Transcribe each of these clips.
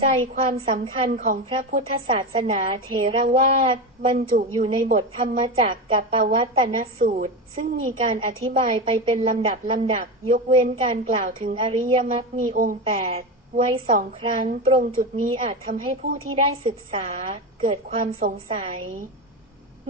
ใจความสำคัญของพระพุทธศาสนาเทรวาสบรรจุอยู่ในบทธรรมจักรกับปวัตตนสูตร ซึ่งมีการอธิบายไปเป็นลำดับลำดับ ยกเว้นการกล่าวถึงอริยมรรคมีองค์แปดไว้สองครั้งตรงจุดนี้อาจทำให้ผู้ที่ได้ศึกษา เกิดความสงสัย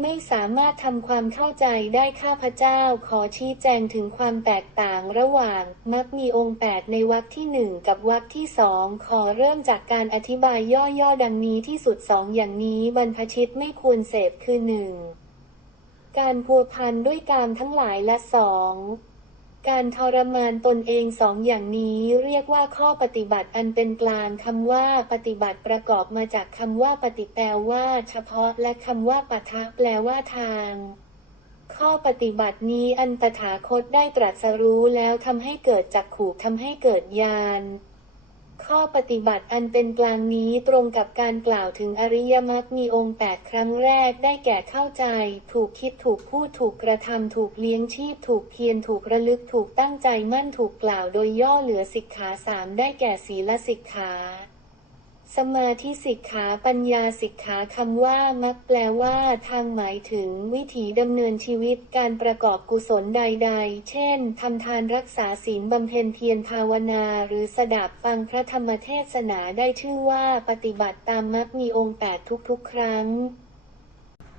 ไม่สามารถทำความเข้าใจได้ข้าพเจ้าขอชี้แจงถึงความแตกต่างระหว่างมักมีองค์ 8 ในวรรคที่หนึ่งกับวรรคที่สองขอเริ่มจากการอธิบายย่อๆดังนี้ที่สุดสองอย่างนี้บรรพชิตไม่ควรเสพคือหนึ่งการพัวพันด้วยกามทั้งหลายและสอง การทรมานตนเองสองอย่างนี้เรียกว่าข้อปฏิบัติอันเป็นกลางคำว่าปฏิบัติประกอบมาจากคำว่าปฏิแปลว่าเฉพาะและคำว่าปะทะแปลว่าทางข้อปฏิบัตินี้อันตถาคตได้ตรัสรู้แล้วทำให้เกิดจักขู่ทำให้เกิดญาณ ข้อปฏิบัติอันเป็นกลางนี้ตรงกับการกล่าวถึงอริยมรรคมีองค์แปดครั้งแรกได้แก่เข้าใจ ถูกคิดถูกพูดถูกกระทำถูกเลี้ยงชีพ ถูกเพียรถูกระลึกถูกตั้งใจมั่นถูกกล่าวโดยย่อเหลือสิกขาสามได้แก่ศีลสิกขา สมาธิสิกขาปัญญาสิกขาคำว่ามักแปลว่าทางหมายถึงวิถีดำเนินชีวิตการประกอบกุศลใด ๆ เช่นทำทานรักษาศีลบำเพ็ญเพียรภาวนาหรือสดับฟังพระธรรมเทศนาได้ชื่อว่าปฏิบัติตามมักมีองค์แปดทุกๆ ครั้ง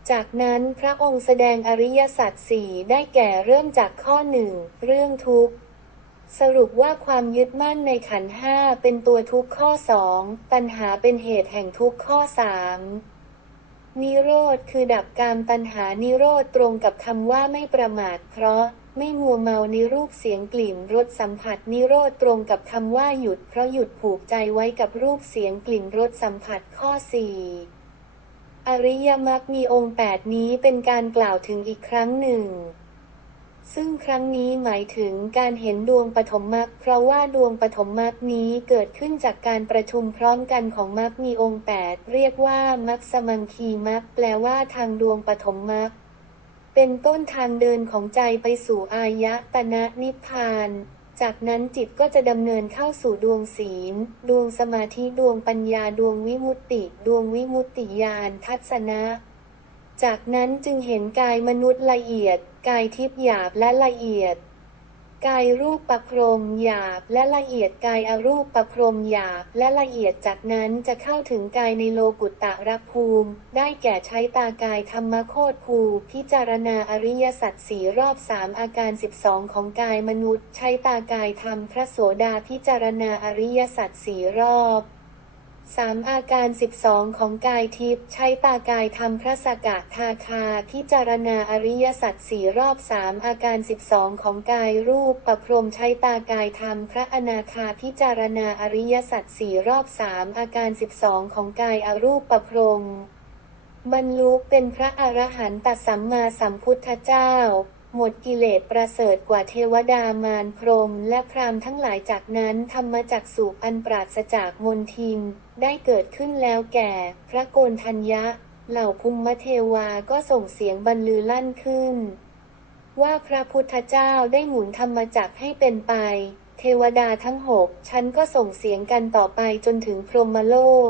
จากนั้นพระองค์แสดงอริยสัจสี่ได้แก่เริ่มจากข้อหนึ่งเรื่องทุกข์ สรุปว่าความยึดมั่นในขันห้าเป็นตัวทุกข้อสองตัณหาเป็นเหตุแห่งทุกข้อสามนิโรธคือดับกามตัณหานิโรธตรงกับคำว่าไม่ประมาท เพราะไม่มัวเมาในรูปเสียงกลิ่นรสสัมผัสนิโรธตรงกับคำว่าหยุด เพราะหยุดผูกใจไว้กับรูปเสียงกลิ่นรสสัมผัสข้อสี่อริยมรรคมีองค์แปดนี้เป็นการกล่าวถึงอีกครั้งหนึ่ง ซึ่งครั้งนี้หมายถึงการเห็นดวงปฐมมรรคเพราะว่าดวงปฐมมรรคนี้เกิดขึ้นจากการประชุมพร้อมกันของมรรคมีองค์แปดเรียกว่ามรรคสมังคีมรรคแปลว่าทางดวงปฐมมรรคเป็นต้นทางเดินของใจไปสู่อายะตนะนิพพาน จากนั้นจิตก็จะดำเนินเข้าสู่ดวงศีล ดวงสมาธิดวงปัญญาดวงวิมุตติ ดวงวิมุตติญาณทัศนะ จากนั้นจึงเห็นกายมนุษย์ละเอียด กายทิพย์หยาบและละเอียด กายรูปประพรมหยาบและละเอียดกายอรูปประพรมหยาบและละเอียดจากนั้นจะเข้าถึงกายในโลกุตตะรัภูมิ ได้แก่ใช้ตากายธรรมโคตภูพิจารณาอริยสัจสีรอบสามอาการ 12 ของกายมนุษย์ ใช้ตากายธรรมพระโสดาพิจารณาอริยสัจสีรอบ สามอาการ 12 ของกายทิพย์ใช้ตากายทำพระสกะทาคาพิจารณาอริยสัจสี่รอบสามอาการ 12 ของกายรูปประพรมใช้ตากายทำพระอนาคาพิจารณาอริยสัจสี่รอบสามอาการ 12 ของกายอรูปประพรมบรรลุเป็นพระอรหันตสัมมาสัมพุทธเจ้า หมดกิเลสประเสริฐกว่าเทวดามารพรมและพรามทั้งหลายจากนั้นธรรมจักสุอันปราศจากมนทิน ได้เกิดขึ้นแล้วแก่ พระโกนทัญญะ เหล่าภูมิเทวาก็ส่งเสียงบรรลือลั่นขึ้น ว่าพระพุทธเจ้าได้หมุนธรรมจักให้เป็นไป เทวดาทั้งหกชั้นก็ส่งเสียงกันต่อไปจนถึงพรหมโลก